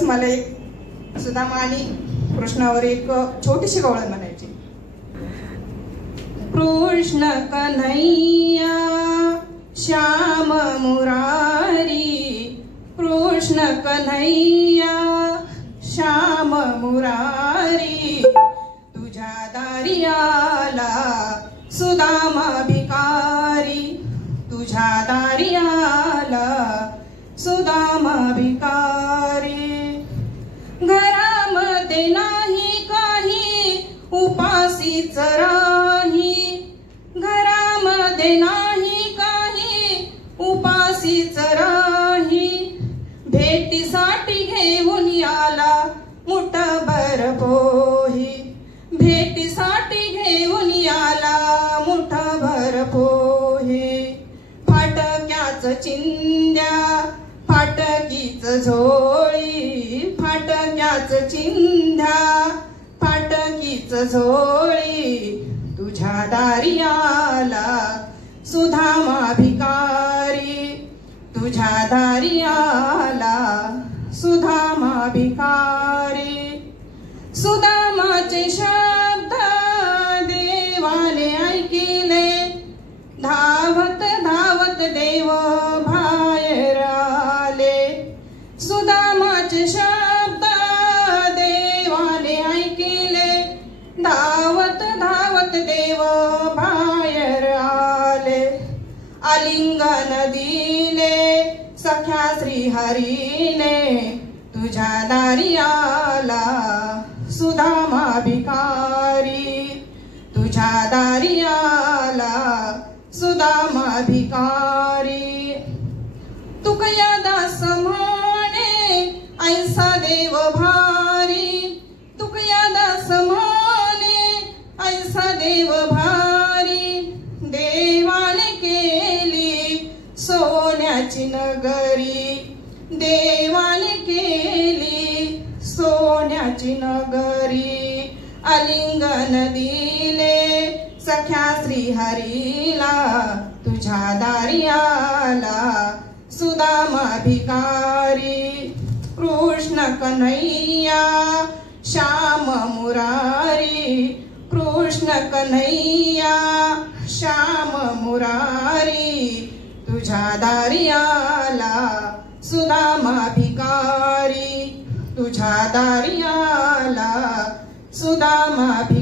दिवस मला एक सुदामा आणि कृष्णावर एक छोटीशी गवळण म्हणायची. कृष्ण कन्हैया श्याम मुरारी, कृष्ण कन्हैया श्याम मुरारी, तुझ्या दारी आला सुदामा भिकारी, तुझ्या दारी आला सुदामा भिकारी. घरामध्ये नाही काही उपासीच राही, घरामध्ये नाही काही उपासीच राही, भेटीसाठी घेऊन आला मुठभर पोही, भेटीसाठी घेऊन आला मुठभर पोही. फाटक्याच चिंध्या फाटकीच झोळी, फाटक्याच चिंध्या फाटकीच झोळी, तुझ्या दारी आला सुदामा भिकारी, तुझ्या दारी आला सुदामा भिकारी. सुदामाचे शब्द देवाने ऐकिले, धावत धावत देव बाहेर आले. सुदामाचे शब्द देवाने ऐकिले, धावत धावत देव बाहेर आले. आलिंगन दिले सख्या श्रीहरीने, तुझ्या दारी आला सुदामा भिकारी, तुझ्या दारी आला सुदामा भिकारी. तुकया दास म्हणे ऐसा देव भारी, तुकया दास म्हणे ऐसा देव भारी, देवाने केली सोन्याची नगरी, देवाने केली सोन्याची नगरी. आलिंगन दिले सख्या श्रीहरीला, तुझ्या दारी आला सुदामा भिकारी. कृष्ण कन्हैया श्याम मुरारी, कृष्ण कन्हैया श्याम मुरारी, तुझ्या दारी आला सुदामा भिकारी, तुझ्या दारी आला सुदामा भिकारी.